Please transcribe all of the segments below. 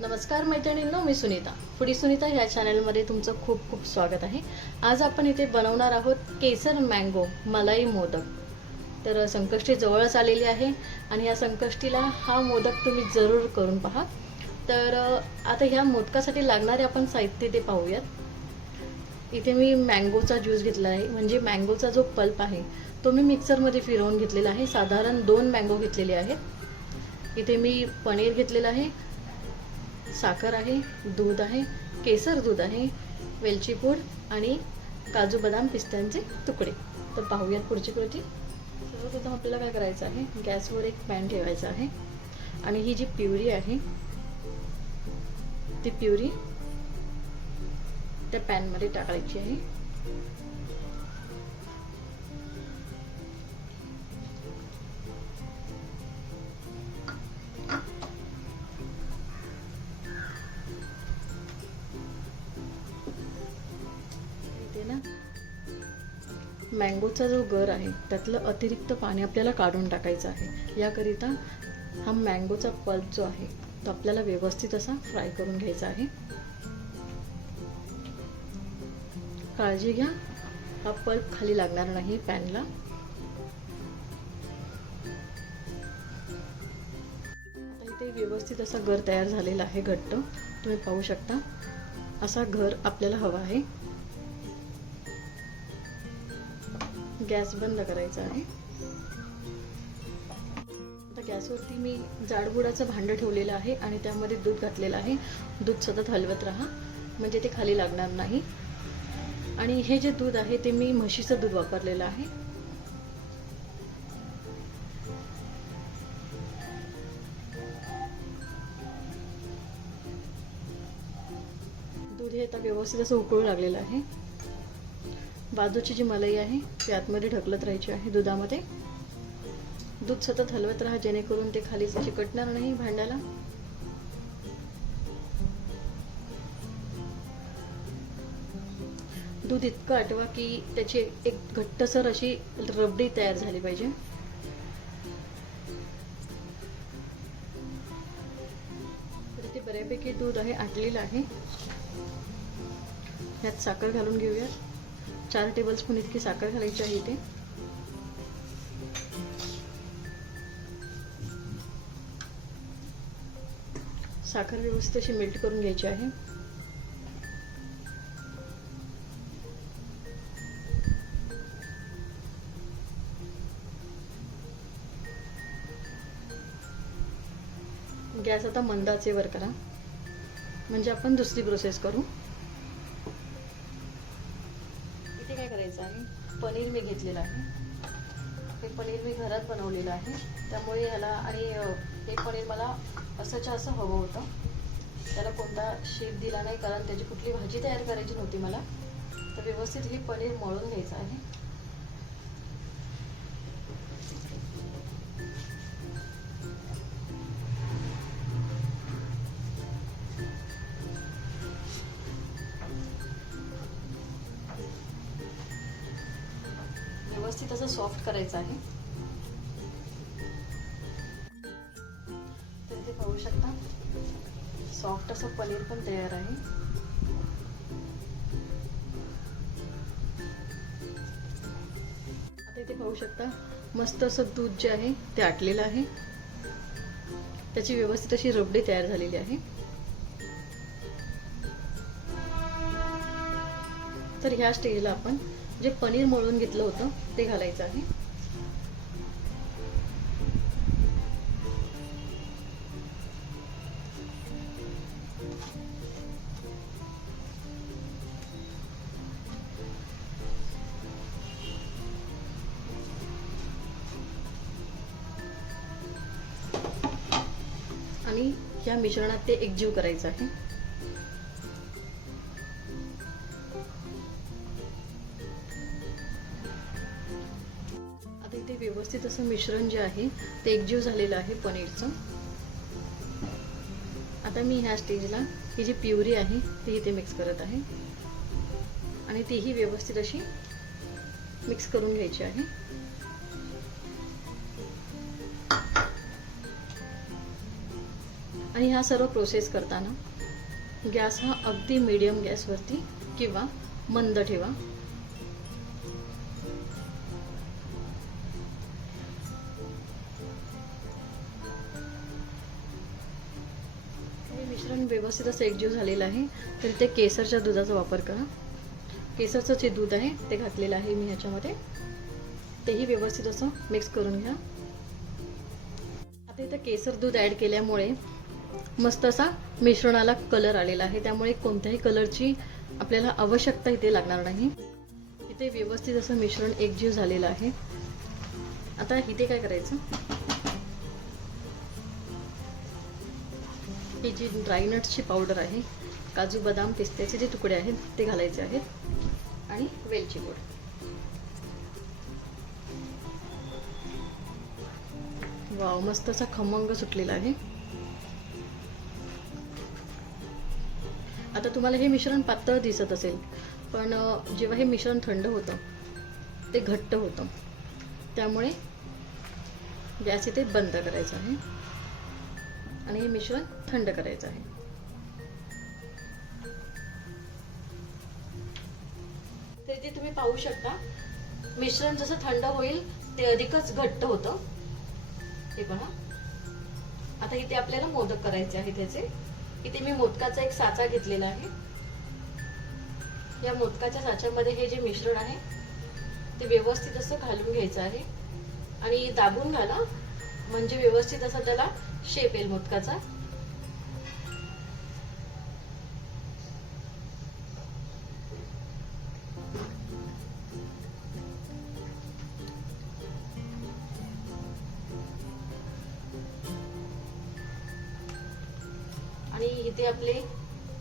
नमस्कार मैत्रिणींनो मी सुनीता. फुडी सुनीता ह्या चॅनलमध्ये तुमचं खूप खूप स्वागत आहे. आज आपण इथे बनवणार आहोत केसर मँगो मलाई मोदक. तर संकष्टी जवळच आलेली आहे आणि या संकष्टीला हा मोदक तुम्ही जरूर करून पहा. तर आता ह्या मोदकासाठी लागणारे आपण साहित्य ते पाहूयात. इथे मी मँगोचा ज्यूस घेतला आहे. म्हणजे मँगोचा जो पल्प आहे तो मी मिक्सरमध्ये फिरवून घेतलेला आहे. साधारण दोन मँगो घेतलेले आहेत. इथे मी पनीर घेतलेलं आहे. साखर आहे दूध आहे केसर दूध आहे वेलची पूड आणि काजू बदाम पिस्त्यांचे तुकडे. तर पाहूयात पुढची कृती. सर्वप्रथम आपल्याला काय करायचं आहे? गॅसवर एक पॅन ठेवायचा आहे. आणि ही जी प्युरी आहे ती प्युरी त्या पॅनमध्ये टाकायची आहे. मँगोचा जो गर आहे त्यातलं अतिरिक्त पाणी आपल्याला काढून टाकायचं आहे. याकरिता हा मँगोचा पल्प जो आहे तो आपल्याला व्यवस्थित असा फ्राय करून घ्यायचा आहे. काळजी घ्या हा पल्प खाली लागणार नाही पॅनला. आता इथे व्यवस्थित असा घर तयार झालेला आहे घट्ट. तुम्ही पाहू शकता असा घर आपल्याला हवा आहे. गॅस बंद करायचा आहे. आता गॅसवरती मी जाडबुडाचं भांडं ठेवलेलं आहे आणि त्यामध्ये दूध घातलेलं आहे. दूध सतत हलवत राहा म्हणजे ते खाली लागणार नाही. आणि हे जे दूध आहे ते मी म्हशीचं दूध वापरलेलं आहे. दूध हे आता व्यवस्थित असं उकळू लागलेलं आहे. बाजूची जी मलाई आहे ती आतमध्ये ढकलत राहायची आहे दुधामध्ये. दूध सतत हलवत राहा जेणेकरून ते खाली चिकटणार नाही भांड्याला. दूध इतकं आठवा की त्याची एक घट्टसर अशी रबडी तयार झाली पाहिजे. तर ते बऱ्यापैकी दूध आहे आटलेलं आहे. यात साखर घालून घेऊयात. चार टेबलस्पून इतकी साखर घालायची आहे इथे. साखर व्यवस्थित अशी मेल्ट करून घ्यायची आहे. गॅस आता मंदाचे वर करा. म्हणजे आपण दुसरी प्रोसेस करू. इथे काय करायचं आहे? पनीर मी घेतलेलं आहे. हे पनीर मी घरात बनवलेलं आहे. त्यामुळे ह्याला आणि हे पनीर मला असंच्या असं हवं होतं. त्याला कोणता शेप दिला नाही कारण त्याची कुठली भाजी तयार करायची नव्हती मला. तर व्यवस्थित हे पनीर मळून घ्यायचं आहे. व्यवस्थित असं सॉफ्ट करायचं आहे. तर इथे पाहू शकता सॉफ्ट असं पनीर पण तयार आहे. आता इथे पाहू शकता मस्त असं दूध जे आहे ते आटलेलं आहे. त्याची व्यवस्थित अशी रबडी तयार झालेली आहे. तर ह्या स्टेजला आपण जे पनीर मळून घेतलं होतं ते घालायचं आहे. आणि या मिश्रणात ते एकजीव करायचं आहे. व्यवस्थित असं मिश्रण जे आहे ते एकजीव झालेलं आहे पनीरचं. आता मी ह्या स्टेजला ही जी प्युरी आहे ती इथे मिक्स करत आहे. आणि तीही व्यवस्थित अशी मिक्स करून घ्यायची आहे. आणि ह्या सर्व प्रोसेस करताना गॅस हा अगदी मीडियम गॅसवरती किंवा मंद ठेवा. मिश्रण व्यवस्थित असं एकजीव झालेलं आहे. तर ते केसरच्या दुधाचा वापर करा. केसरचं जे दूध आहे ते घातलेलं आहे मी ह्याच्यामध्ये. तेही व्यवस्थित असं मिक्स करून घ्या. आता इथं केसर दूध ॲड केल्यामुळे मस्त असा मिश्रणाला कलर आलेला आहे. त्यामुळे कोणत्याही कलरची आपल्याला आवश्यकता इथे लागणार नाही. इथे व्यवस्थित असं मिश्रण एकजीव झालेलं आहे. आता इथे काय करायचं? ही जी ड्रायनट्सची पावडर आहे काजू बदाम पिस्त्याचे जे तुकडे आहेत ते घालायचे आहेत. आणि वेलची पूड वाव मस्त असा खमंग सुटलेला आहे. आता तुम्हाला हे मिश्रण पातळ दिसत असेल पण जेव्हा हे मिश्रण थंड होतं ते घट्ट होतं. त्यामुळे गॅस इथे बंद करायचा आहे. आणि हे मिश्रण थंड करायचं आहे. तर ते तुम्ही पाहू शकता मिश्रण जसं थंड होईल ते अधिकच घट्ट होतं. हे बघा. आता इथे आपल्याला मोदक करायचे आहे त्याचे इथे मी मोदकाचा एक साचा घेतलेला आहे. या मोदकाच्या साच्यामध्ये हे जे मिश्रण आहे ते व्यवस्थित असं घालून घ्यायचं आहे. आणि दाबून घाला. म्हणजे व्यवस्थित असा त्याला शेप येईल मोदकाचा आणि इथे आपले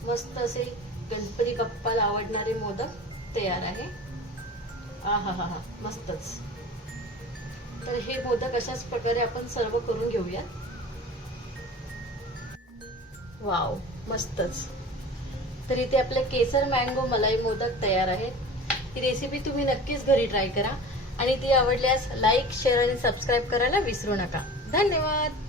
मस्त असे गणपती कप्पाला आवडणारे मोदक तयार आहे. आ हा हा हा मस्तच. तर हे मोदक अशाच प्रकारे आपण सर्व करून घेऊयात. वाव मस्तच. तर इथे आपले केसर मँगो मलाई मोदक तयार आहेत. ही रेसिपी तुम्ही नक्कीच घरी ट्राय करा. आणि ती आवडल्यास लाईक शेअर आणि सबस्क्राईब करायला विसरू नका. धन्यवाद!